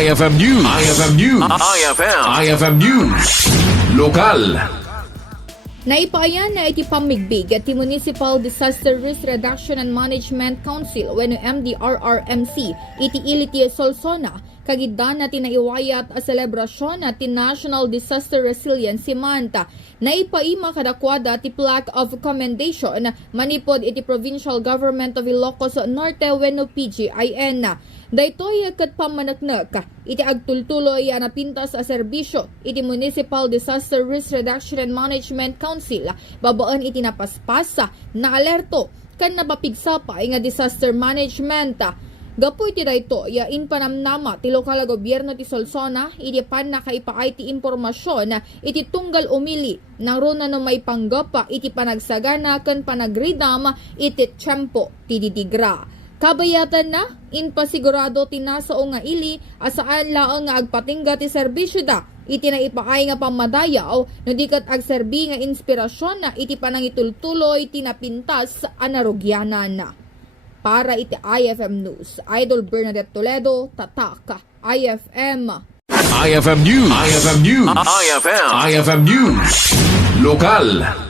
IFM News. IFM News. IFM News. Lokal. Naipaayan na iti pamigbig at ti Municipal Disaster Risk Reduction and Management Council wenno Mdrrmc iti iliti Solsona kagiddan na tinaiwayat a selebrasyon at ti National Disaster Resiliency Month. Naipaima kadakwada ti plaque of commendation manipod iti Provincial Government of Ilocos Norte wenno PGIN. Daytoy ket pamaneknek iti agtultuloy na pintas a serbisyo iti Municipal Disaster Risk Reduction and Management Council babaan iti napaspasa na alerto kan napapigsa pa nga disaster management. Gapu iti dayto yain panamnama ti lokal a gobyerno ti Solsona iti pan nakaipaay ti impormasyon iti tunggal umili nang runa no may panggapa iti panagsagana ken panagridam iti tiyempo ti didigra. Kabayatan na, inpasigurado tinasao nga ili, asaan laang nga agpatingga ti serbisyo da, iti na ipaay nga pamadayaw, no dikat agserbi nga inspirasyon na iti panangitultuloy tinapintas anarugyanan. Para iti IFM News, Idol Bernadette Toledo, Tatak, IFM. IFM News. IFM News. IFM News. Lokal.